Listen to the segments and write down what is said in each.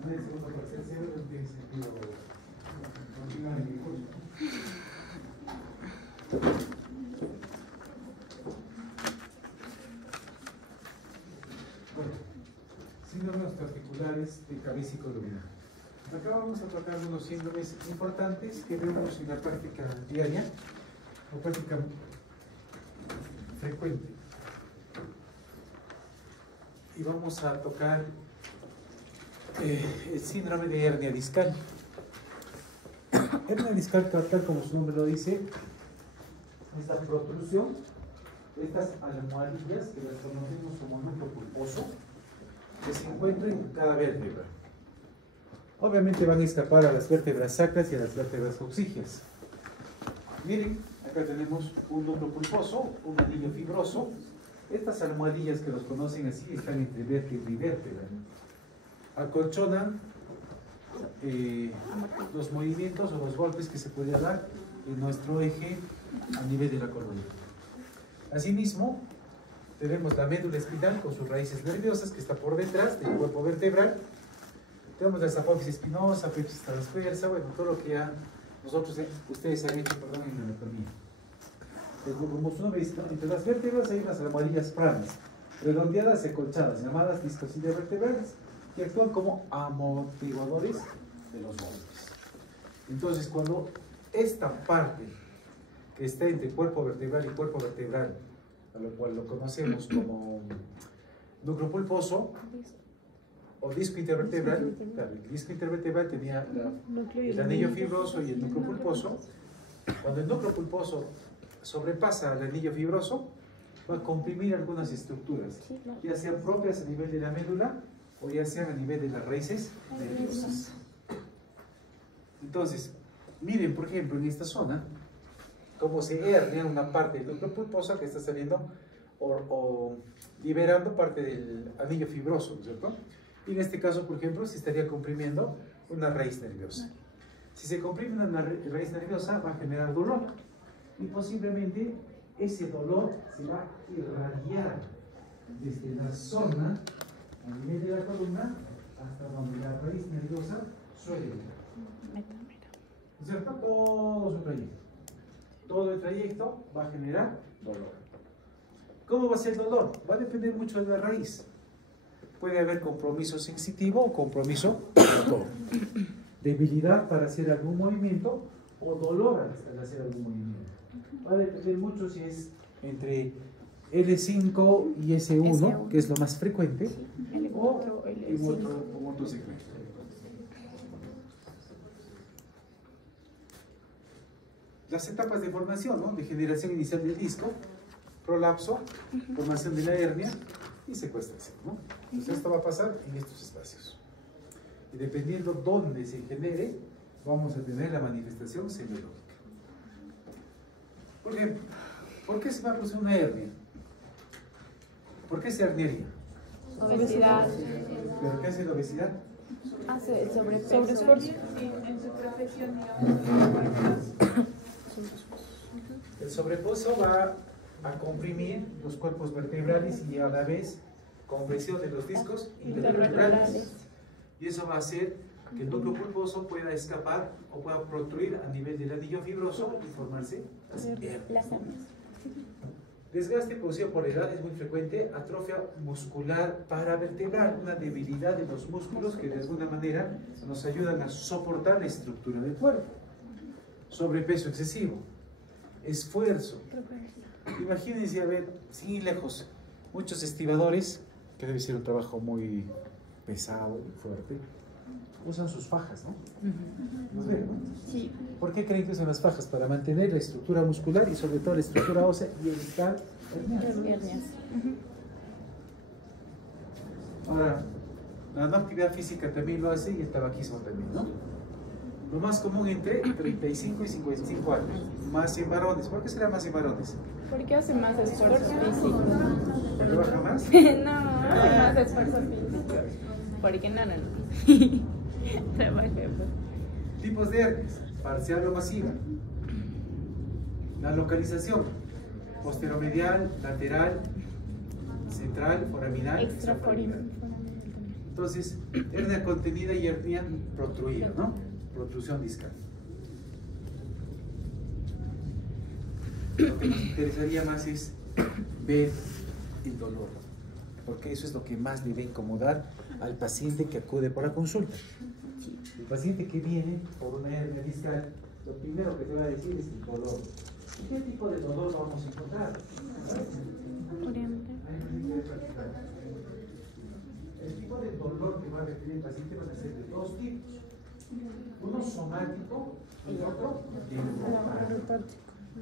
poner el segundo parcial cero no tiene sentido continuar en el curso. Bueno, síndromes articulares de cabeza y columna. Acá vamos a tratar unos síndromes importantes que vemos en la práctica diaria o práctica frecuente. Y vamos a tocar el síndrome de hernia discal. Hernia discal, tal como su nombre lo dice, es la protrusión de estas almohadillas que las conocemos como núcleo pulposo, que se encuentran en cada vértebra. Obviamente van a escapar a las vértebras sacras y a las vértebras coxígeas. Miren, acá tenemos un núcleo pulposo, un anillo fibroso. Estas almohadillas que los conocen así están entre vértebra y vértebra. Acolchonan los movimientos o los golpes que se podría dar en nuestro eje a nivel de la columna. Asimismo, tenemos la médula espinal con sus raíces nerviosas que está por detrás del cuerpo vertebral. Tenemos la apófisis espinosa, apófisis transversa, bueno, todo lo que ya ustedes han hecho, perdón, en la anatomía. Como su nombre dice, entre las vértebras hay unas almohadillas planas, redondeadas y acolchadas, llamadas discocilia vertebrales, que actúan como amortiguadores de los golpes. Entonces, cuando esta parte que está entre cuerpo vertebral y cuerpo vertebral, a lo cual lo conocemos como núcleo pulposo o disco intervertebral, claro, el disco intervertebral tenía el anillo fibroso y el núcleo pulposo. Cuando el núcleo pulposo sobrepasa al anillo fibroso, va a comprimir algunas estructuras, ya sean propias a nivel de la médula o ya sean a nivel de las raíces nerviosas. Entonces, miren, por ejemplo, en esta zona, cómo se hernia una parte del núcleo pulposo que está saliendo o liberando parte del anillo fibroso, ¿no es cierto? Y en este caso, por ejemplo, se estaría comprimiendo una raíz nerviosa. Si se comprime una raíz nerviosa, va a generar dolor. Y posiblemente ese dolor se va a irradiar desde la zona a nivel de la columna hasta donde la raíz nerviosa suele llegar. ¿No es cierto? Todo su trayecto. Todo el trayecto va a generar dolor. ¿Cómo va a ser el dolor? Va a depender mucho de la raíz. Puede haber compromiso sensitivo o compromiso motor. Debilidad para hacer algún movimiento o dolor al hacer algún movimiento. Va a depender mucho si es entre L5 y S1, que es lo más frecuente, o en otro segmento. Las etapas de formación, ¿no? De generación inicial del disco, prolapso, formación de la hernia y secuestración, ¿no? Entonces esto va a pasar en estos espacios. Y dependiendo dónde se genere, vamos a tener la manifestación semiológica. Por ejemplo, ¿por qué se va a producir una hernia? ¿Por qué se herniaría? Obesidad. ¿Pero qué hace la obesidad? Hace el sobrepeso. En su profesión, digamos. El sobrepeso va a comprimir los cuerpos vertebrales y a la vez compresión de los discos intervertebrales. Y eso va a hacer que el núcleo pulposo pueda escapar o pueda protruir a nivel del anillo fibroso y formarse las hernias. Desgaste producido por la edad es muy frecuente, atrofia muscular paravertebral, una debilidad de los músculos que de alguna manera nos ayudan a soportar la estructura del cuerpo. Sobrepeso excesivo, esfuerzo. Imagínense, a ver, sin lejos, muchos estibadores, que debe ser un trabajo muy pesado y fuerte, usan sus fajas, ¿no? ¿Los ven, no? Sí. ¿Por qué creen que usan las fajas? Para mantener la estructura muscular y sobre todo la estructura ósea y evitar hernias. Ahora, la no actividad física también lo hace y el tabaquismo también, ¿no? Lo más común entre 35 y 55 años, más en varones. ¿Por qué será más en varones? Porque hace más esfuerzo físico. ¿Trabaja más? No, hace más esfuerzo físico. Porque no. Trabaja. Tipos de hernias, parcial o masiva. La localización, posteromedial, lateral, central, foraminal, Extraforaminal. Entonces, hernia contenida y hernia protruida, ¿no? Protrusión discal. Lo que nos interesaría más es ver el dolor, porque eso es lo que más debe incomodar al paciente que acude por la consulta. El paciente que viene por una hernia discal, lo primero que te va a decir es el dolor. ¿Y qué tipo de dolor vamos a encontrar? El tipo de dolor que va a referir el paciente van a ser de dos tipos. Uno somático y otro neuropático.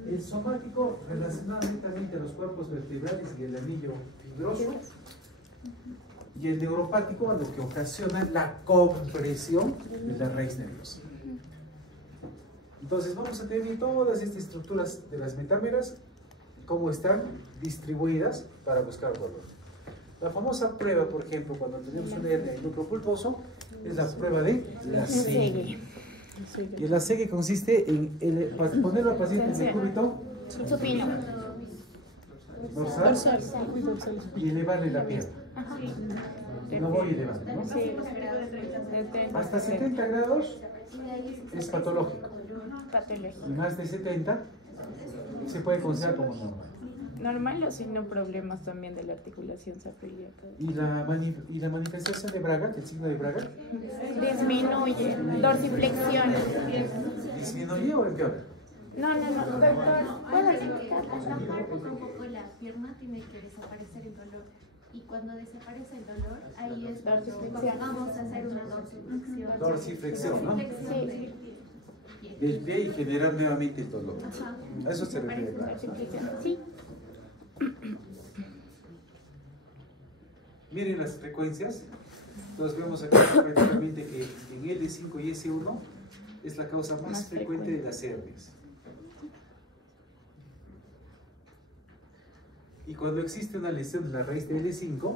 El somático relaciona netamente a los cuerpos vertebrales y el anillo fibroso, y el neuropático a lo que ocasiona la compresión de la raíz nerviosa. Entonces vamos a tener todas estas estructuras de las metámeras, cómo están distribuidas para buscar dolor. La famosa prueba, por ejemplo, cuando tenemos una hernia en núcleo pulposo, es la prueba de la SEGE. Y la SEGE consiste en ponerlo al paciente en el cúbito Supino. dorsal y elevarle la pierna. No voy elevando, ¿no? Sí. Hasta 70 grados es patológico. Patológico. Y más de 70 se puede considerar como normal. Normal o sin problemas también de la articulación sacroiliaca. ¿Y la manifestación de Braga, el signo de Braga? Disminuye, dorsiflexión. ¿Disminuye o empeora? No, doctor, ¿puedo explicarla? Bajar poco a poco la pierna tiene que desaparecer el dolor. Y cuando desaparece el dolor, ahí es cuando vamos a hacer una dorsiflexión. Dorsiflexión, ¿no? Dorsiflexión Del pie y generar nuevamente el dolor. Ajá. A eso se refiere Braga. Sí. Miren las frecuencias. Entonces vemos acá prácticamente que en L5 y S1 es la causa más frecuente de las hernias. Y cuando existe una lesión de la raíz de L5,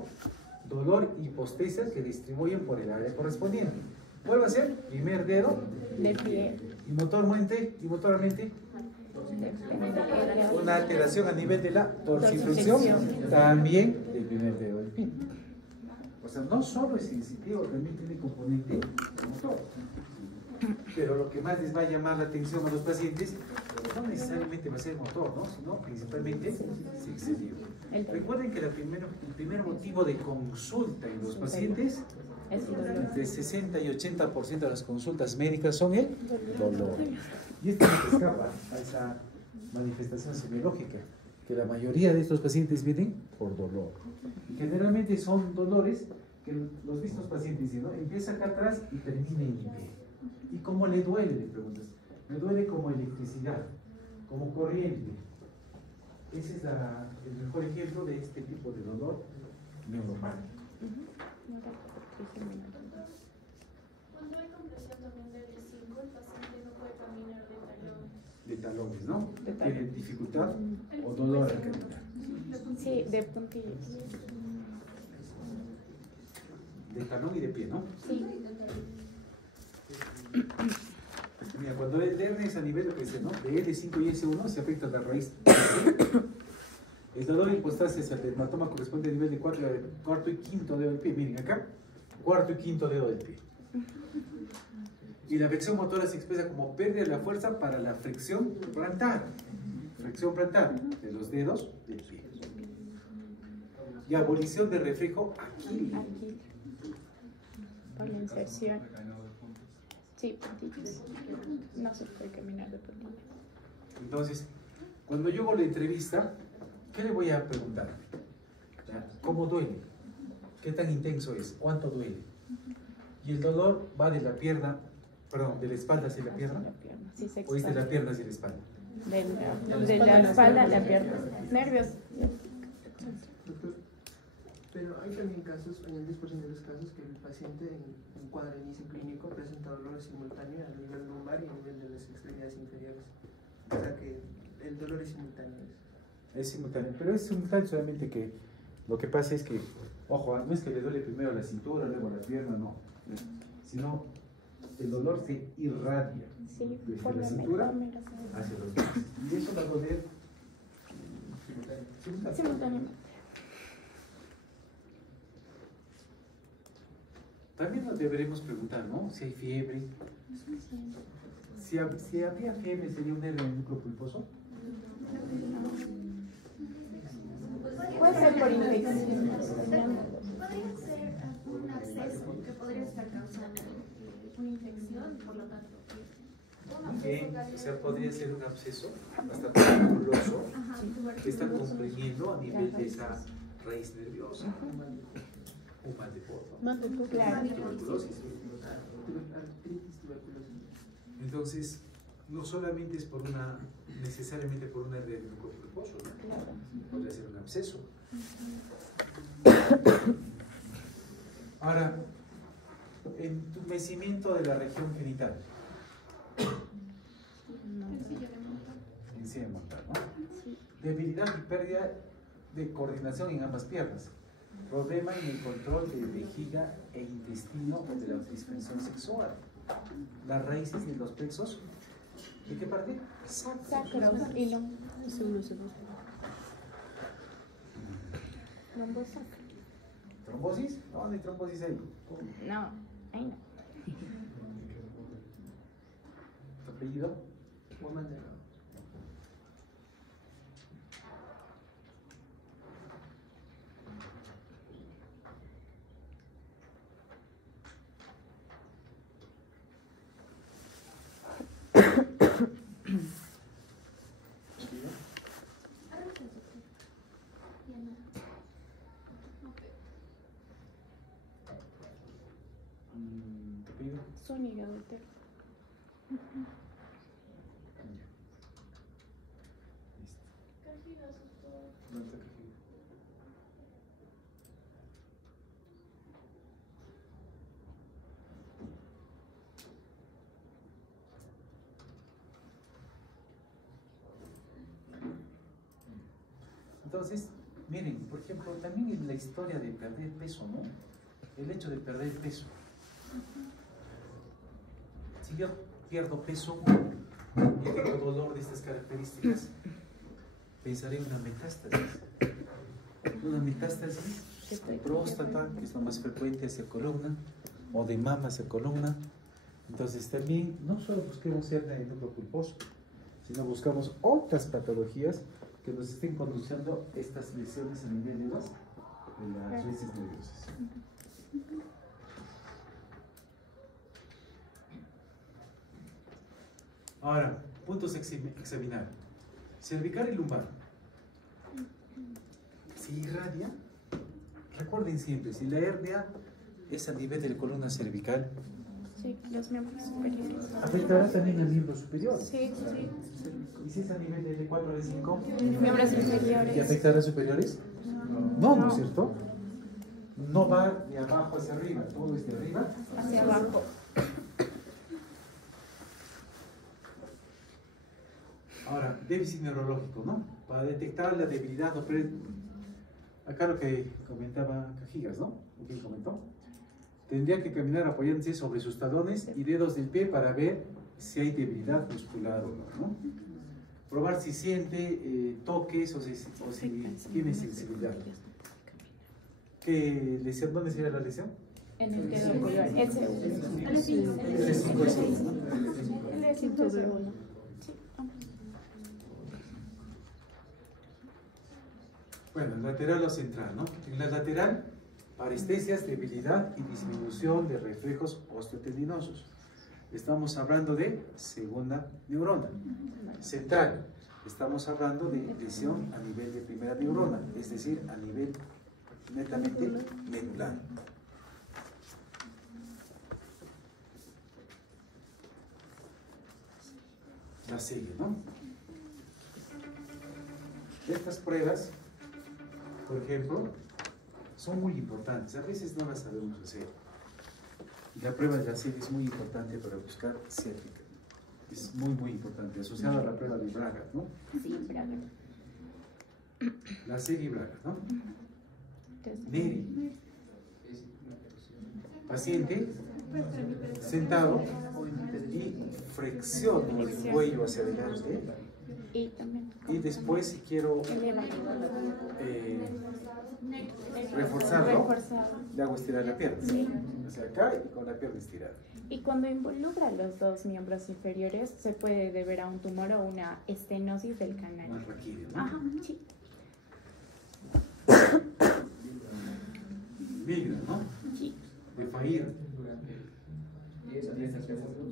dolor y hipostesia que distribuyen por el área correspondiente. Vuelve a ser primer dedo De pie. y motormente una alteración a nivel de la dorsiflexión también del primer dedo del pie. O sea, no solo es sensitivo, también tiene componente motor. Pero lo que más les va a llamar la atención a los pacientes no necesariamente va a ser motor, ¿no? Sino principalmente sensitivo. Recuerden que el primer motivo de consulta en los pacientes, entre 60 y 80% de las consultas médicas son el dolor. Y esto es lo que escapa a esa manifestación semiológica, que la mayoría de estos pacientes vienen por dolor. Y generalmente son dolores que los vistos pacientes dicen, ¿no? Empieza acá atrás y termina en el pie. ¿Y cómo le duele? Le preguntas. Me duele como electricidad, como corriente. Ese es el mejor ejemplo de este tipo de dolor neuropático. Cuando hay compresión también del L5, el paciente no puede caminar De talones, ¿no? De Tiene talones. dificultad o dolor al caminar. Sí, de puntillos. De talón y de pie, ¿no? Sí. Mira, cuando el hernia es a nivel, lo que dice, ¿no? De L5 y S1 se afecta la raíz. El dolor de hipostasia al hematoma corresponde a nivel de cuarto y quinto dedo del pie. Miren acá, cuarto y quinto dedo del pie. Y la flexión motora se expresa como pérdida de la fuerza para la flexión plantar. Flexión plantar de los dedos del pie. Y abolición de reflejo aquí. Aquí. Por la inserción. Sí, puntillos. No se puede caminar de puntillos. Entonces, cuando yo hago la entrevista, ¿qué le voy a preguntar? ¿Cómo duele? ¿Qué tan intenso es? ¿Cuánto duele? Y el dolor va de la pierna, perdón, de la espalda hacia la pierna, Sí, se o es de la pierna hacia la espalda. de la espalda a la pierna. Nervios. Doctor, pero hay también casos, en el 10% de los casos, que el paciente en cuadro de inicio clínico presenta dolor simultáneo a nivel lumbar y a nivel de las extremidades inferiores. O sea que el dolor es simultáneo. Es simultáneo, pero es simultáneo solamente que lo que pasa es que, ojo, no es que le duele primero la cintura, luego la pierna, no. Sino el dolor se irradia Sí, desde por la la cintura metámera. hacia los pies. Y eso va a doler simultáneamente. Simultáneamente. También nos deberemos preguntar, ¿no? Si hay fiebre. Si había fiebre, ¿sería un hernia del núcleo pulposo? Puede ser por infección. Podría ser un absceso que podría estar causando una infección, por lo tanto. O sea, podría ser un absceso bastante tuberculoso Ajá, que está comprimiendo a nivel de esa raíz nerviosa. Un mal de porro. Claro. Tuberculosis. Artritis, tuberculosis. Entonces, no solamente es necesariamente por una hernia del núcleo pulposo, ¿no? Podría ser un absceso. Ahora, entumecimiento de la región genital. Encía de montar, ¿no? Debilidad y pérdida de coordinación en ambas piernas. Problema en el control de vejiga e intestino o de la disfunción sexual. Las raíces de los plexos. ¿De qué parte? Sacro y lombosacro. ¿Trombosis? ¿Dónde hay trombosis ahí? No, ahí no. ¿Tu apellido? Woman Delgado. ¿Tu apellido? Zúñiga, doctor. Listo. Cajigas, doctor. No está Cajiga. Entonces, miren, por ejemplo, también en la historia de perder peso, ¿no? El hecho de perder peso. Si yo pierdo peso y tengo dolor de estas características, pensaré en una metástasis. Una metástasis de próstata, que es lo más frecuente hacia columna, o de mama hacia columna. Entonces también no solo busquemos hernia del núcleo pulposo, sino buscamos otras patologías que nos estén conduciendo estas lesiones a nivel de las raíces nerviosas. Ahora, puntos a examinar. Cervical y lumbar. Si irradia, recuerden siempre, si la hernia es a nivel de la columna cervical, Sí, los miembros superiores. afectará también al miembro superior. Sí, sí. ¿Y si es a nivel de 4 a 5? Miembros ¿Y inferiores. afectará a superiores? No, ¿no es cierto? No va de abajo hacia arriba, todo es de arriba Hacia abajo. Ahora, déficit neurológico, ¿no? Para detectar la debilidad o acá lo que comentaba Cajigas, ¿no? ¿Quién comentó? Tendría que caminar apoyándose sobre sus talones y dedos del pie para ver si hay debilidad muscular o no, ¿no? Probar si siente toques o si tiene sensibilidad. ¿Qué lesión? ¿Dónde sería la lesión? En el dedo pulgar. S1. L5, S1, ¿no? L5, S1. Bueno, lateral o central, ¿no? En la lateral, parestesias, debilidad y disminución de reflejos osteotendinosos. Estamos hablando de segunda neurona. Central, estamos hablando de lesión a nivel de primera neurona, es decir, a nivel netamente medular. La sigue, ¿no? Estas pruebas, por ejemplo, son muy importantes. A veces no las sabemos hacer. Y la prueba de la serie es muy importante para buscar ciática. Es muy, muy importante, asociada a la prueba de Braga, ¿no? Sí, Braga. La serie Braga, ¿no? Neri. Paciente sentado y flexión el cuello hacia adelante. Y también. Y después, si quiero Eleva. reforzarlo, Reforzado. le hago estirar la pierna. Sí. Hacia acá y con la pierna estirada. Y cuando involucra los dos miembros inferiores, se puede deber a un tumor o una estenosis del canal. Más raquídeo, ¿no? Ajá, sí. Migra, ¿no? Sí. De Fair.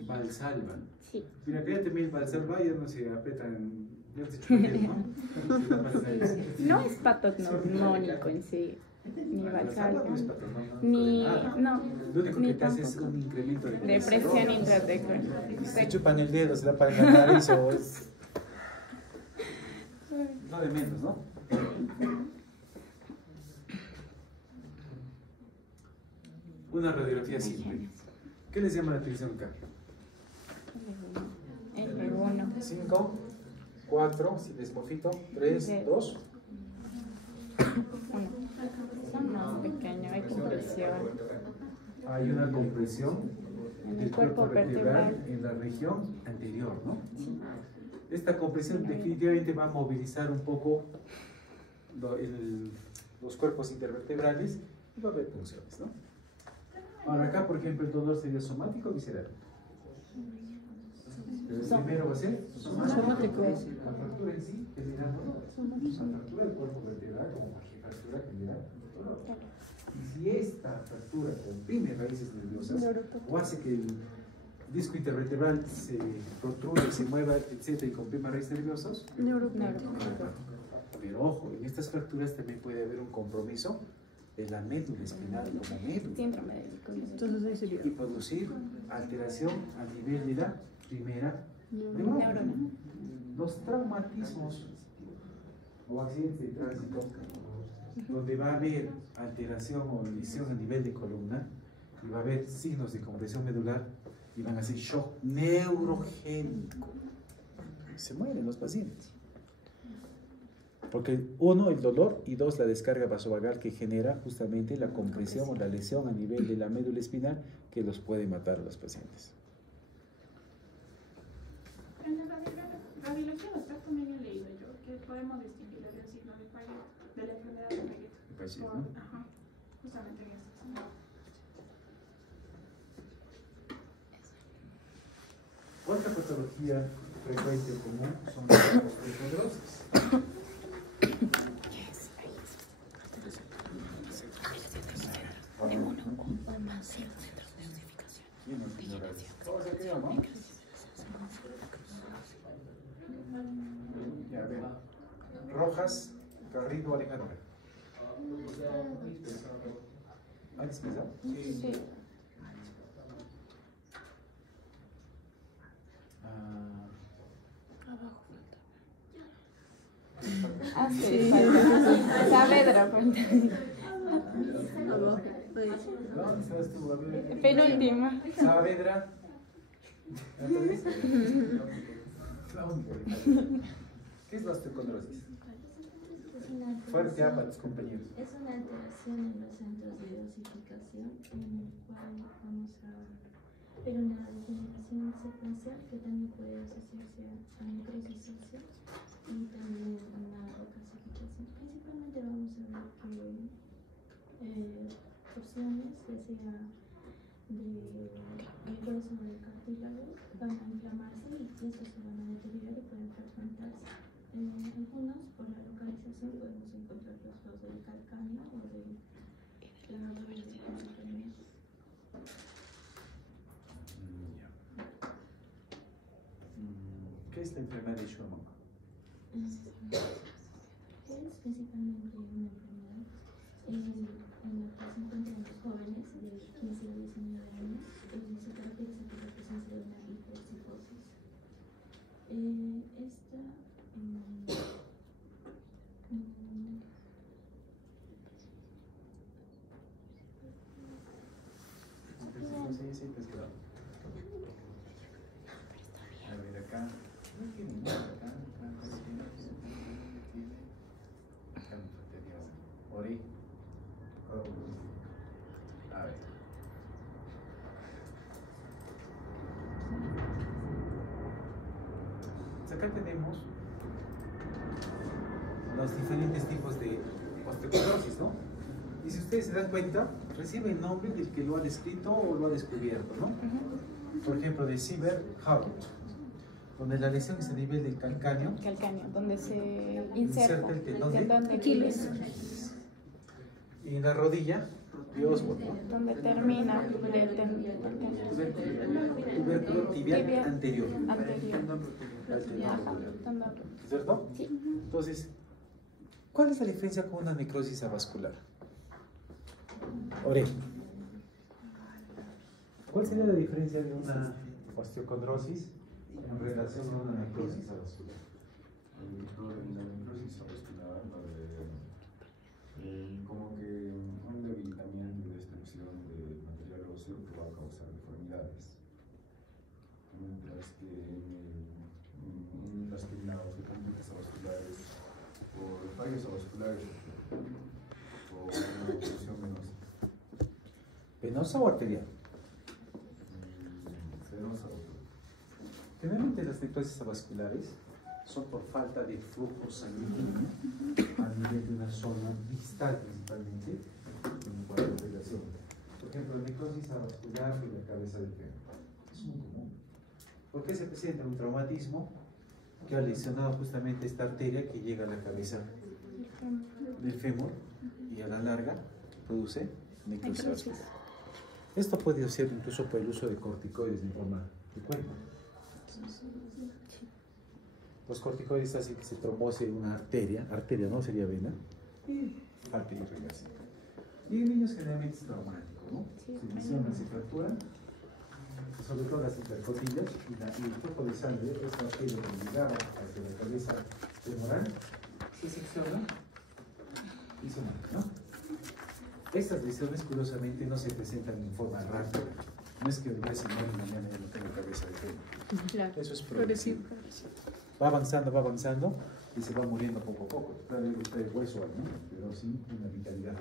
Valsalva. Sí. Mira, fíjate, el Valsalva ya no se aprietan. Ya te chupaste, ¿no? No es patognomónico en sí, ni Valsalva valsalva, no es patognomónico ni, de nada. no, Lo único ni que te hace es tampoco un incremento de de presión colesterol. intraarticular. Y se chupan el dedo, se da para la nariz o es. No de menos, ¿no? Una radiografía simple. ¿Qué les llama la atención acá? L1. 5, 4, si desmorfito, 3, 2. Uno. Son más pequeños, hay compresión Hay una compresión en del el cuerpo vertebral. en la región anterior, ¿no? Esta compresión definitivamente va a movilizar un poco los cuerpos intervertebrales y va a haber punciones, ¿no? Ahora acá, por ejemplo, el dolor sería somático o visceral. Pero el primero va a ser somático. La fractura en sí genera dolor. La fractura del cuerpo vertebral, como cualquier fractura, genera dolor. Y si esta fractura comprime raíces nerviosas o hace que el disco intervertebral se protruya, se mueva, etc., y comprima raíces nerviosas, pero ojo, en estas fracturas también puede haber un compromiso de la médula espinal como médula. Síndrome del colon. Entonces ahí sería. Y producir alteración a nivel de la primera neurona. Los traumatismos o accidentes de tránsito, donde va a haber alteración o lesión a nivel de columna y va a haber signos de compresión medular y van a ser shock neurogénico. Se mueren los pacientes. Porque uno, el dolor, y dos, la descarga vasovagal que genera justamente la compresión o la lesión a nivel de la médula espinal que los puede matar a los pacientes. En la radiología doctor también he leído yo que podemos distinguir el signo de Paget de la enfermedad de Paget. ¿no? Ajá, justamente en eso. Otra patología frecuente o común son las osteoporosis. Todos se creo, ¿no? Ya ven. Rojas, Garrido, Alejandra. ¿Has dispensado? Sí. Ah, sí, falta. Saavedra, falta. ¿Dónde estás tú? A ver. Penúltima. Saavedra. ¿Qué es la osteocondrosis? Fuerte A para tus compañeros. Es una alteración en los centros de osificación en el cual vamos a ver una degeneración secuencial que también puede asociarse a necrosis ósea y también una ocasificación. Principalmente vamos a ver que porciones, ya sea del grueso del cartílago, van a inflamarse y estos se van a deteriorar y pueden fragmentarse. Algunos, por la localización, podemos encontrar los del calcáneo o de la enfermedad. ¿Qué es la enfermedad de Schumann? Es principalmente una enfermedad en la que se encuentran los jóvenes de 15 a 19 años. Se caracteriza por la presencia de una hipercifosis. Esta Sí, pues claro. A ver, acá. No tiene nada acá. Ori. A ver. Acá tenemos los diferentes tipos de osteoporosis, ¿no? Y si ustedes se dan cuenta, recibe el nombre del que lo ha descrito o lo ha descubierto, ¿no? Por ejemplo, de Sieber Howard, donde la lesión es a nivel del calcáneo. Calcáneo, donde se inserta el tendón de Aquiles. Y en la rodilla, de Osborn, ¿no? Donde termina el Tubérculo tibial anterior. anterior. Al tendón Ajá, rotular. tendón. ¿Cierto? Sí. Entonces, ¿cuál es la diferencia con una necrosis avascular? Ore, ¿cuál sería la diferencia de una osteocondrosis en relación a una necrosis avascular? La necrosis avascular como que un debilitamiento y destrucción de material óseo que va a causar deformidades, mientras que las osteocondritis avasculares por fallos avasculares o una obstrucción venosa. ¿Venosa o arterial? Venosa o Generalmente las necrosis avasculares son por falta de flujo sanguíneo a nivel de una zona distal principalmente en cuanto a relación. Por ejemplo, la necrosis avascular de la cabeza del fémur. Es muy común. ¿Por qué se presenta un traumatismo que ha lesionado justamente esta arteria que llega a la cabeza del fémur y a la larga produce necrosis avascular? Esto puede ser incluso por el uso de corticoides en forma de cuerpo. Los corticoides hacen que se trombose una arteria no sería vena, y arteria irreversible. Y en niños generalmente es traumático, ¿no? Se lesionan, se fracturan, sobre todo las intercotillas y el flujo de sangre, esta arteria que llegaba hacia la cabeza femoral, se secciona y se muere, ¿no? Estas lesiones, curiosamente, no se presentan en forma rápida. No es que el día se muere y mañana ya no tengo cabeza de fémur. Claro. Eso es progresivo. Va avanzando y se va muriendo poco a poco. Puede haber usted hueso ahí, ¿no? Pero sin una vitalidad.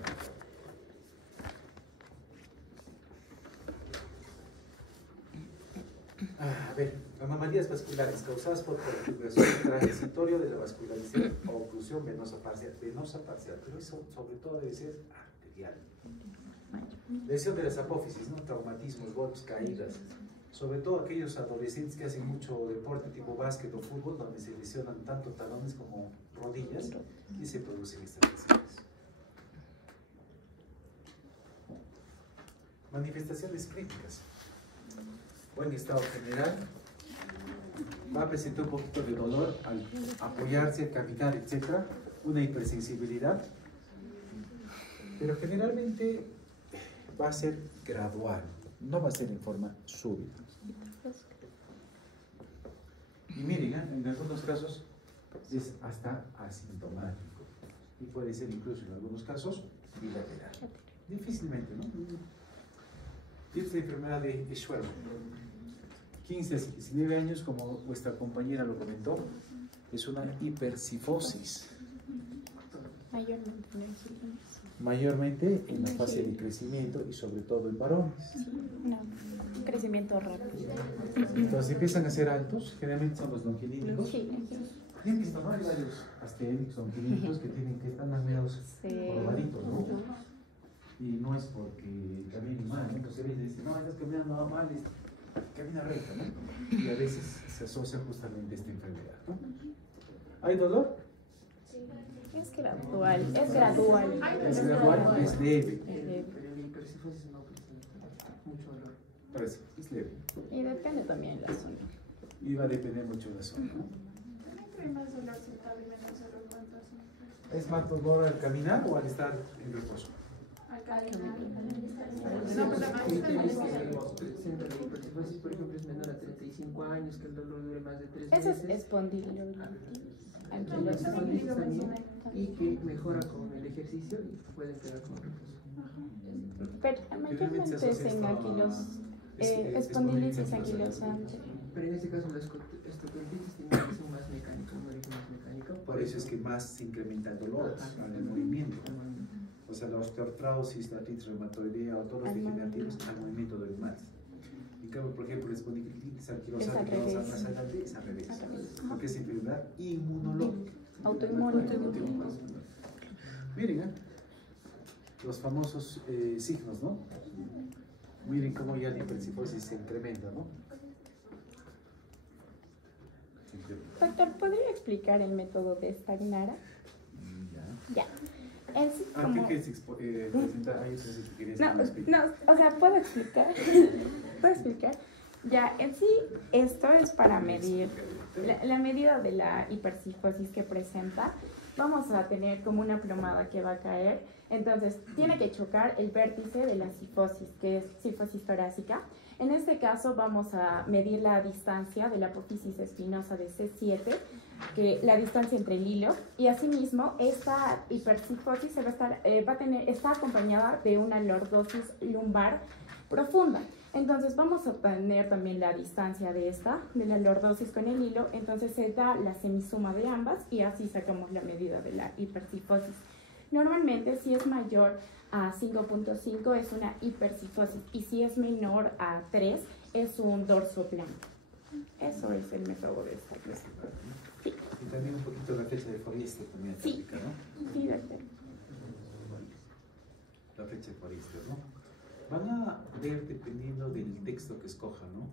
A ver, anomalías vasculares causadas por configuración transitoria de la vascularización o oclusión venosa parcial, pero eso sobre todo debe ser arterial. Lesión de las apófisis, ¿no? Traumatismos, golpes, caídas. Sobre todo aquellos adolescentes que hacen mucho deporte tipo básquet o fútbol, donde se lesionan tanto talones como rodillas y se producen estas lesiones. Manifestaciones clínicas. Buen estado general. Va a presentar un poquito de dolor al apoyarse, al caminar, etc. Una hipersensibilidad. Pero generalmente va a ser gradual. No va a ser en forma súbita. Y miren, en algunos casos es hasta asintomático. Y puede ser incluso en algunos casos bilateral. Difícilmente, ¿no? Y esta es la enfermedad de Schwab. 15 a 19 años, como vuestra compañera lo comentó, es una hipercifosis. Mayormente en la fase de crecimiento y sobre todo en varones. Un crecimiento rápido. Entonces empiezan a ser altos, generalmente son los longilínicos. Sí. ¿Han visto, no? Hay varios asténicos, longilínicos que están más mediados probaditos, ¿no? Y no es porque caminen mal, ¿no? Entonces a veces dicen, no, estás caminando mal, camina recta, ¿no? Y a veces se asocia justamente a esta enfermedad, ¿no? ¿Hay dolor? Es gradual, es gradual. Es gradual, es leve. Pero la hipercifosis no presenta mucho dolor. Por eso, es leve. Y depende también de la zona. Y va a depender mucho de la zona, ¿no? Entre más dolor aceptable, menos dolor, ¿cuántas? ¿Es más dolor al caminar o al estar en reposo? Al caminar. No, pero ahí presenta la hipercifosis, por ejemplo, es menor a 35 años, que el dolor dure más de 3 Esa meses. es espondilitis. Anquilosis también, y que mejora con el ejercicio y puede quedar con reposo. Pero mayormente es en espondilitis anquilosante. Pero en este caso la osteoconditis tiene una lesión más mecánica, un origen más mecánico. Por eso es que más se incrementa el dolor al movimiento. O sea, la osteoartrosis, la artritis reumatoidea o todos los degenerativos al movimiento del más. En cambio, por ejemplo, la espondilitis anquilosante que vamos a más adelante es al revés. Porque es enfermedad inmunológica. Autoinmune. Miren, los famosos signos, ¿no? Miren cómo ya la hipercifosis se incrementa, ¿no? Doctor, ¿podría explicar el método de Stagnara? Ya. En sí, ¿Qué como... quieres presentar? Ay, eso sí que querías que me explique. No, o sea, ¿puedo explicar? ¿Puedo explicar? Ya, en sí, esto es para medir la medida de la hipercifosis que presenta. Vamos a tener como una plomada que va a caer. Entonces, tiene que chocar el vértice de la cifosis, que es cifosis torácica. En este caso, vamos a medir la distancia de la apófisis espinosa de C7, que la distancia entre el hilo, y asimismo, esta hipercifosis está acompañada de una lordosis lumbar profunda. Entonces, vamos a obtener también la distancia de la lordosis con el hilo. Entonces, se da la semisuma de ambas y así sacamos la medida de la hipercifosis. Normalmente, si es mayor a 5.5 es una hipercifosis y si es menor a 3 es un dorso plano. Eso es el método de esta clase. Sí. Y también un poquito la flecha de Forrester también se aplica, ¿no? Sí, doctor. La flecha de Forrester, ¿no? Van a ver dependiendo del texto que escojan, ¿no?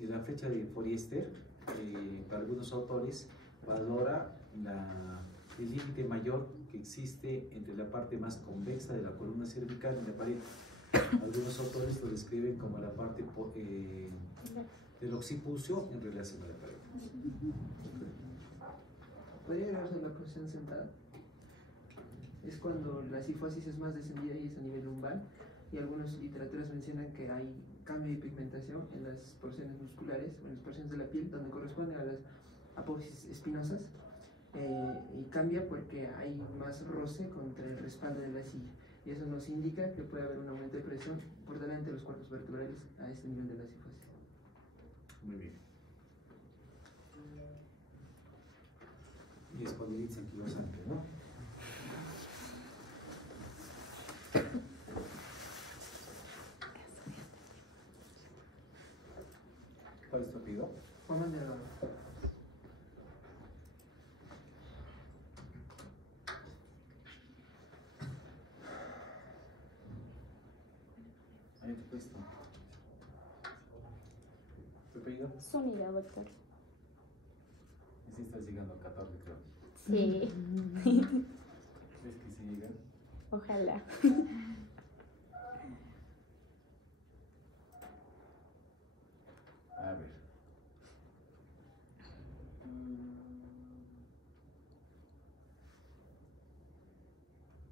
Y la flecha de Forrester, para algunos autores, valora el límite mayor que existe entre la parte más convexa de la columna cervical y la pared. Algunos autores lo describen como la parte del occipucio en relación a la pared. ¿Podría agregarse la posición sentada? Es cuando la cifosis es más descendida y es a nivel lumbar, y algunas literaturas mencionan que hay cambio de pigmentación en las porciones musculares o en las porciones de la piel donde corresponden a las apófisis espinosas, y cambia porque hay más roce contra el respaldo de la silla, y eso nos indica que puede haber un aumento de presión por delante de los cuerpos vertebrales a este nivel de la cifosis. Muy bien. Y espondilitis anquilosante, ¿no? ¿Cuál es tu apellido? Juan Manuel. Ahí te puesto. ¿Tu apellido? Zúñiga, doctor. Así estás llegando a 14, creo. Sí. ¿Crees que sí llega? Ojalá. A ver.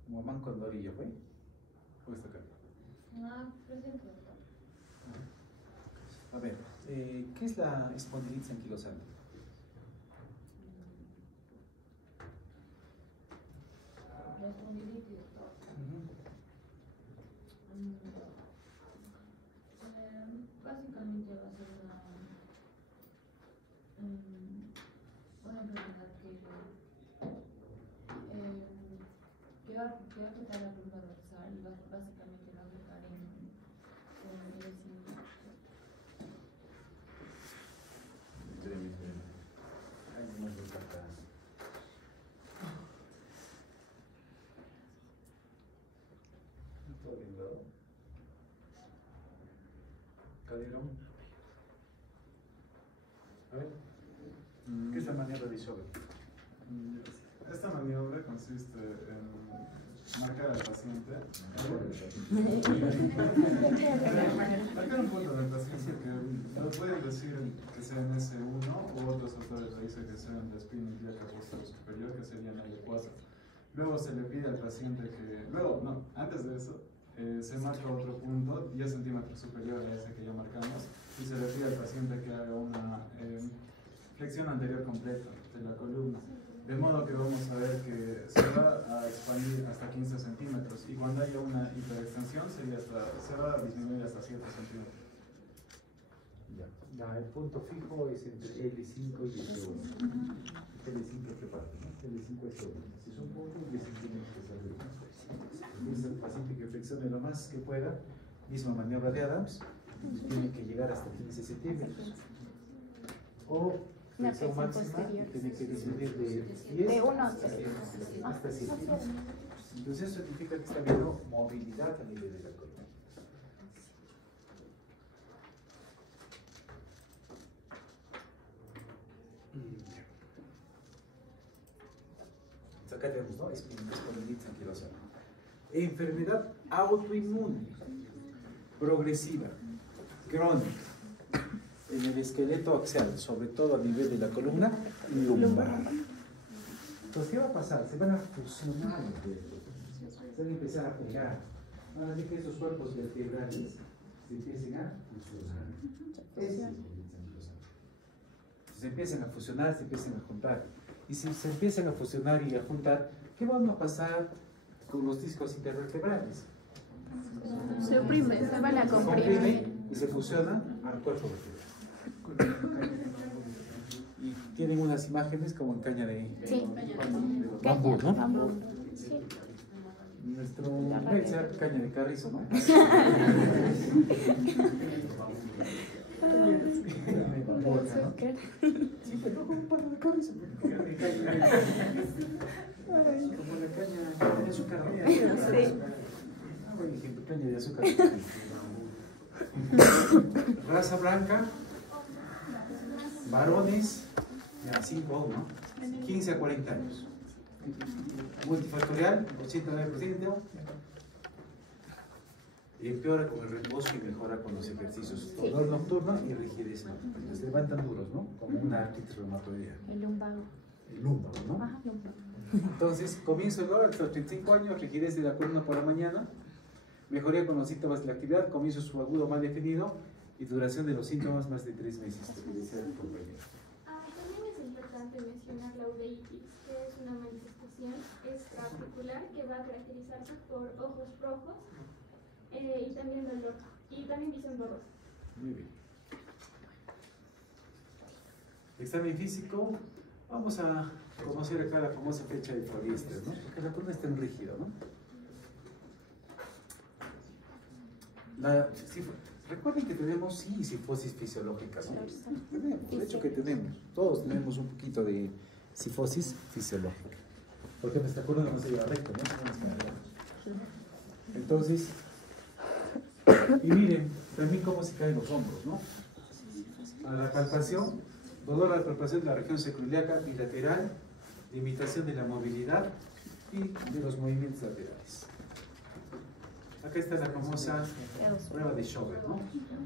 Guamán Condorilla, ¿fue? ¿O está acá? No, presente. A ver, ¿qué es la espondilitis anquilosante? La espondilitis. Básicamente va a ser una enfermedad que va a afectar la columna dorsal y básicamente va a afectar en el síndrome. Calderón. A ver, ¿qué es la maniobra de Schober? Esta maniobra consiste en marcar al paciente. Marcar un punto del paciente que no pueden decir que sea en S1 u otros autores le dicen que sea en la espina ilíaca posterior superior, que sería en L4. Luego se le pide al paciente que, antes de eso, se marca otro punto 10 centímetros superior a ese que ya marcamos y se le pide al paciente que haga una flexión anterior completa de la columna. De modo que vamos a ver que se va a expandir hasta 15 centímetros y cuando haya una hiperextensión se va a disminuir hasta 7 centímetros. Ya, el punto fijo es entre L5 y L1. L5 ¿qué parte? ¿No? L5 es todo. Si son puntos, 10 centímetros que salen. Entonces el paciente que flexione lo más que pueda, misma maniobra de Adams, tiene que llegar hasta 15 centímetros. O flexión máxima, tiene que disminuir de 10 de 1 hasta 7. Entonces eso significa que está habiendo movilidad a nivel de la columna. Acá tenemos, ¿no? Espondilitis anquilosa. Enfermedad autoinmune, progresiva, crónica, en el esqueleto axial, sobre todo a nivel de la columna lumbar. Entonces, ¿qué va a pasar? Se van a fusionar los dedos, se van a empezar a pegar. Van a hacer que estos cuerpos vertebrales se empiecen a fusionar. Se empiezan a fusionar, se empiezan a juntar. Y si se empiezan a fusionar y a juntar, ¿qué va a pasar con los discos intervertebrales? Se oprimen, se van a Se comprimir. comprimen y se fusionan al cuerpo vertebral. Y tienen unas imágenes como en caña de Sí. bambú, ¿no? Bambú. Sí. Nuestro sea caña de carrizo, ¿no? Sí, pero como un palo de carrizo. Como la caña de azúcar. Sí. Buen ejemplo, caña de azúcar. Raza blanca, varones, ya 5 ¿no? 15 a 40 años. Multifactorial, 89%. Empeora con el reposo y mejora con los ejercicios. Dolor nocturno y rigidez. Se levantan duros, ¿no? Como una artritis reumatoidea. El lumbago. El lúmbago, ¿no? Ajá, lumbago. Entonces, comienzo el dolor hasta los 35 años, rigidez de la columna por la mañana, mejoría con los síntomas de la actividad, comienzo subagudo mal definido y duración de los síntomas más de 3 meses. También es importante mencionar la uveitis, que es una manifestación extraarticular que va a caracterizarse por ojos rojos y también dolor, y también visión borrosa. Muy bien. Examen físico. Vamos a conocer acá la famosa flecha de Fourier, ¿no? Porque la columna está en rígido, ¿no? Recuerden que tenemos, sí, sifosis fisiológica, ¿no? Tenemos, de hecho que tenemos. Todos tenemos un poquito de sifosis fisiológica. Porque nuestra columna no se lleva recta, ¿no? Entonces, y miren también cómo se caen los hombros, ¿no? A la palpación, dolor a la palpación de la región sacroiliaca bilateral, limitación de la movilidad y de los movimientos laterales. Acá está la famosa prueba de Schober, ¿no?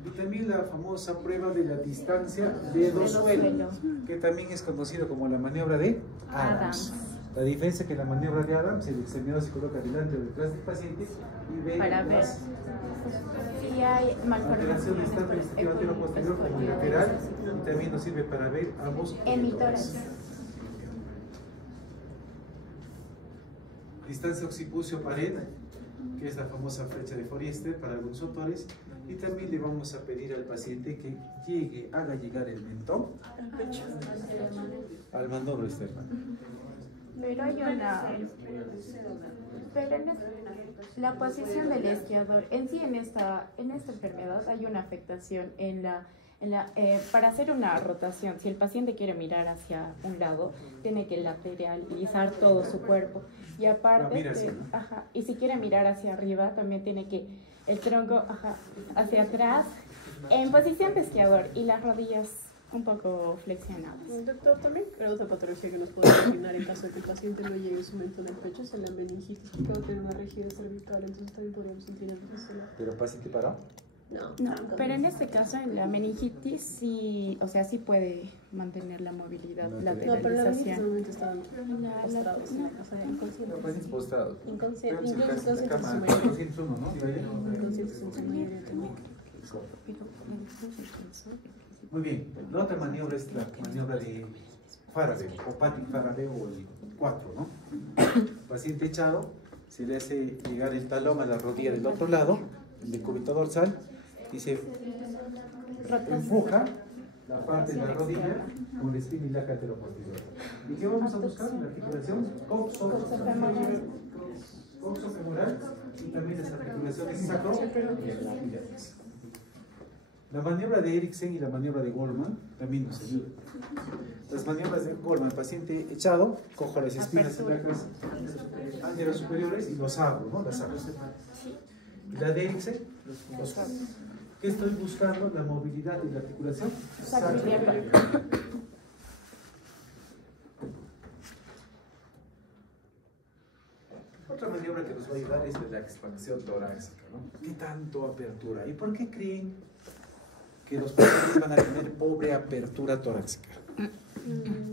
Y también la famosa prueba de la distancia dedo-suelo, que también es conocido como la maniobra de Adams. La diferencia es que la maniobra de Adams, el examinador se coloca delante o detrás del paciente y ve Para ver si hay alteración de estado vegetativa anterior-posterior como lateral, y también nos sirve para ver ambos emitoras. Distancia occipucio-pared, que es la famosa flecha de Fourier para algunos autores, y también le vamos a pedir al paciente que haga llegar el mentón al manubrio externo. Pero hay una... Pero la posición del esquiador, en sí en esta enfermedad hay una afectación para hacer una rotación. Si el paciente quiere mirar hacia un lado, tiene que lateralizar todo su cuerpo. Y aparte, y si quiere mirar hacia arriba, también tiene que el tronco hacia atrás, en posición de esquiador, y las rodillas un poco flexionadas. Doctor, también hay otra patología que nos puede originar en caso de que el paciente no llegue su mentón al pecho, es la meningitis, porque va a tener una rigidez cervical, entonces también podríamos inclinar el ¿Pero paciente parado? No, pero en este caso, en la meningitis, sí, o sea, sí puede mantener la movilidad, lateralización. No, pero la meningitis normalmente están postrados en la casa, inconscientes. No, pacientes postrados. Inconscientes, incluso En su mayoría. 201, ¿no? inconscientes en su mayoría también. Muy bien, la otra maniobra es la maniobra de Faraday, o Patrick Faraday, o el 4, ¿no? Paciente echado, se le hace llegar el talón a la rodilla del otro lado, el decúbito dorsal, y se empuja la parte de la rodilla con la espina ilíaca anteroposterior. ¿Y qué vamos a buscar? La articulación coxofemoral y también las articulaciones sacroiliacas. La maniobra de Eriksen y la maniobra de Goldman también nos ayudan. Las maniobras de Goldman, paciente echado, cojo las espinas anteras superiores y los abro, ¿no? Las abro. Y la de Eriksen, los abro. ¿Qué estoy buscando? La movilidad y la articulación. Otra maniobra que nos va a ayudar es de la expansión torácica, ¿no? ¿Qué tanto apertura? ¿Y por qué creen que los pacientes van a tener pobre apertura torácica?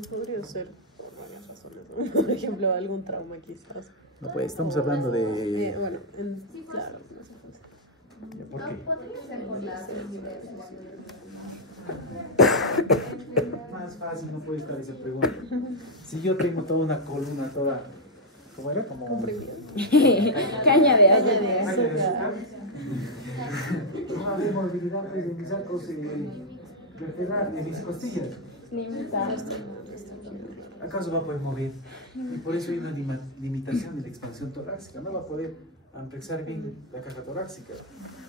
Podría ser por varias razones, ¿no? Por ejemplo, algún trauma quizás. No, pues estamos hablando de... Bueno, claro, no sé. ¿Por qué? Más fácil no puede estar esa pregunta. Si yo tengo toda una columna toda... ¿Cómo era? Como... Caña de azúcar. No va a haber movilidad pues, de mis arcos vertebrales, de mis costillas. ¿Acaso va a poder mover? Y por eso hay una limitación de la expansión torácica. No va a poder amplexar bien la caja torácica.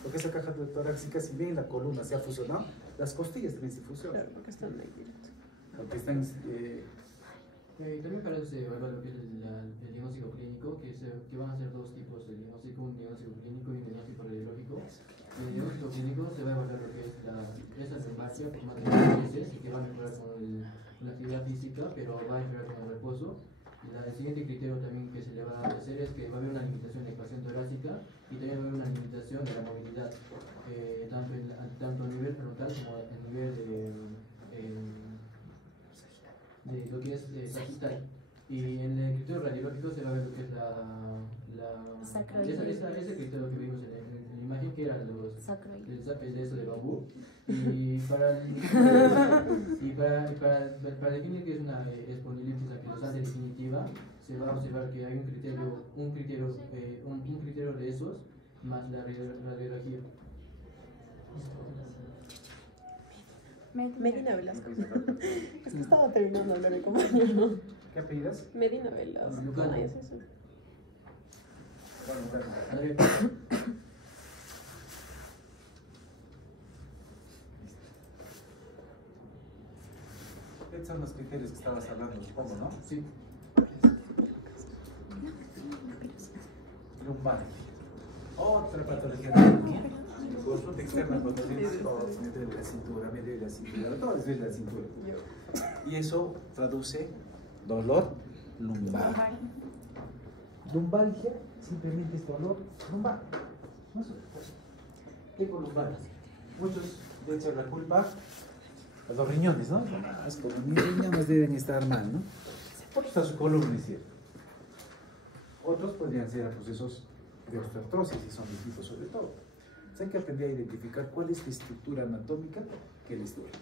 Porque esa caja torácica, si bien la columna se ha fusionado, las costillas también se fusionan. Claro, porque están ahí directo. Porque están... también para eso se evalúa lo que es el diagnóstico clínico, que van a ser dos tipos de diagnóstico, un diagnóstico clínico y un diagnóstico radiológico. El diagnóstico clínico se va a evaluar lo que es esa hemorragia por más de 2 meses y que va a mejorar con la actividad física, pero va a empeorar con el reposo. El siguiente criterio también que se le va a hacer es que va a haber una limitación de la expansión torácica y también va a haber una limitación de la movilidad, tanto a nivel frontal como a nivel de lo que es sagital. Y en el criterio radiológico se va a ver lo que es ese criterio que vimos en la imagen, que era el eso de bambú. Y para definir que es una espondilitis anquilosante definitiva, se va a observar que hay un criterio de esos más la radiología. Medina Velasco. Es que estaba terminando de hablar de compañero. ¿Qué apellidas? Medina Velasco. Ay, es eso. Estos son los criterios que estabas hablando, supongo, ¿no? Sí. Lumbar. Otra patología de la consulta externa cuando tienes todo, me duele la cintura, todo les duele la cintura. Y eso traduce dolor lumbar. Lumbalgia simplemente es dolor lumbar. No es otra cosa. ¿Qué con lumbar? Muchos le echan la culpa a los riñones, ¿no? Es como mis riñones deben estar mal, ¿no? Porque está su columna, es cierto. Otros podrían ser procesos de osteoartrosis y son distintos sobre todo. Entonces hay que aprender a identificar cuál es la estructura anatómica que les duele.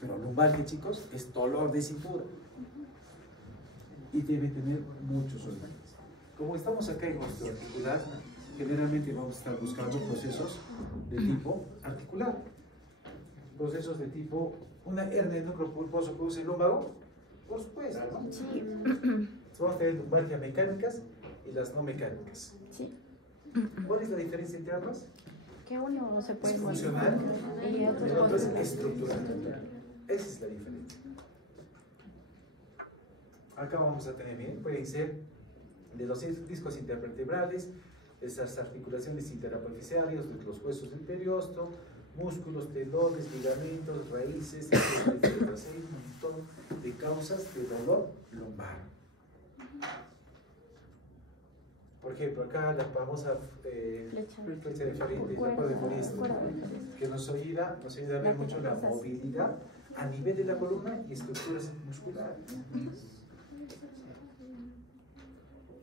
Pero lumbalgia, chicos, es dolor de cintura. Y debe tener muchos orígenes. Como estamos acá en osteoarticular, generalmente vamos a estar buscando procesos de tipo articular. Procesos de tipo, una hernia de núcleo pulposo produce el lumbago, por supuesto, ¿no? Sí. Vamos a tener lumbalgia mecánicas y las no mecánicas. Sí. ¿Cuál es la diferencia entre ambas? Que uno se puede Es mover funcional y y el otro es otro estructural. Esa es la diferencia. Acá vamos a tener, bien, pueden ser de los discos intervertebrales, esas articulaciones interapofisiarias, de los huesos del periostro, músculos, tendones, ligamentos, raíces, hay un montón de causas de dolor lumbar. Por ejemplo, acá la famosa flecha de Farite, la cuerda de Forista, que nos ayuda a ver mucho la movilidad a nivel de la columna y estructuras musculares.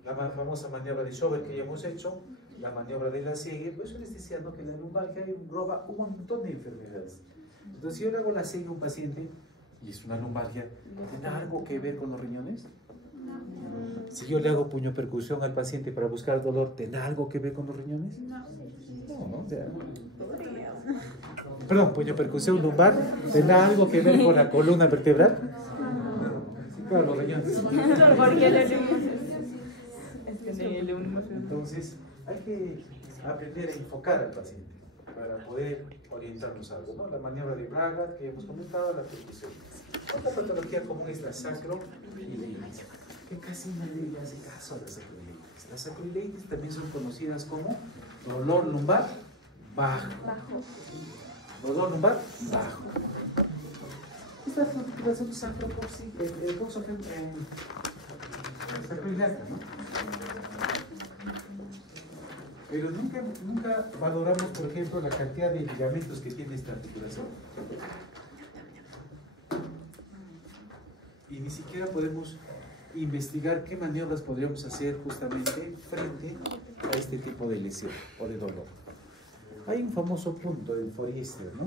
La famosa maniobra de Schober que ya hemos hecho, la maniobra de la Segue, pues yo les decía, ¿no?, que la lumbalgia engloba un montón de enfermedades. Entonces, si yo le hago la Segue a un paciente y es una lumbalgia, ¿tiene algo que ver con los riñones? Si yo le hago puño percusión al paciente para buscar dolor, ¿tendrá algo que ver con los riñones? No, o sea, perdón, puño percusión lumbar, ¿tendrá algo que ver con la columna vertebral? Claro, los riñones. Entonces, hay que aprender a enfocar al paciente. para poder orientarnos algo, ¿no? La maniobra de Braga, que hemos comentado, la percusión. Otra patología común es la sacroiliitis, que casi nadie le hace caso a la sacroiliitis. Las sacroiliitis también son conocidas como dolor lumbar bajo. Dolor lumbar bajo. Esta es la articulación sacroiliaca, ¿no? Pero nunca valoramos, por ejemplo, la cantidad de ligamentos que tiene esta articulación. Y ni siquiera podemos investigar qué maniobras podríamos hacer justamente frente a este tipo de lesión o de dolor. Hay un famoso punto del Forster, ¿no?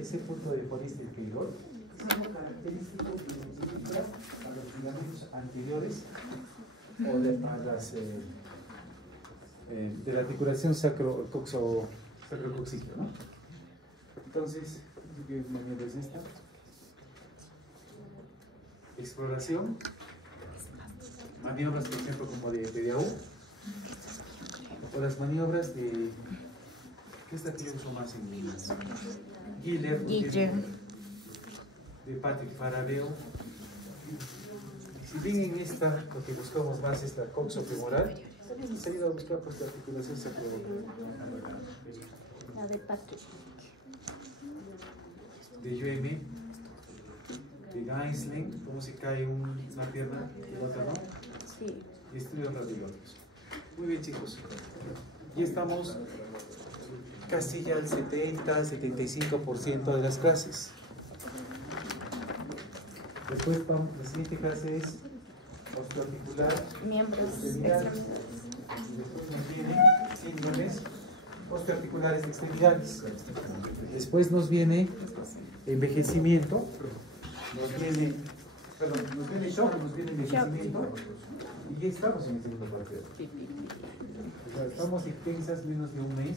Ese punto del Forster anterior es característico que se identifica a los ligamentos anteriores o de la articulación sacrocoxígea, ¿no? Entonces, ¿qué maniobra es esta? Exploración, maniobras, por ejemplo, como de PDAU, o las maniobras de, ¿qué es la que yo uso más en inglés? Giller, de Patrick Farabeo. Si bien en esta, lo que buscamos más es la coxofemoral, también hemos ido a buscar pues, la articulación sacrocoxígea. La de Patrick. De UM, de Geisling, cómo se cae una pierna y la otra no. Sí. Y estudios radiológicos. Muy bien, chicos. Y estamos casi ya al 70-75% de las clases. Después vamos, la siguiente clase es osteoarticular, Miembros, extremidades. extremidades. Y después nos vienen síndromes osteoarticulares de extremidades. Después nos viene envejecimiento, nos viene shock, nos viene envejecimiento, y ya estamos en el segundo partido. O sea, estamos intensas menos de un mes.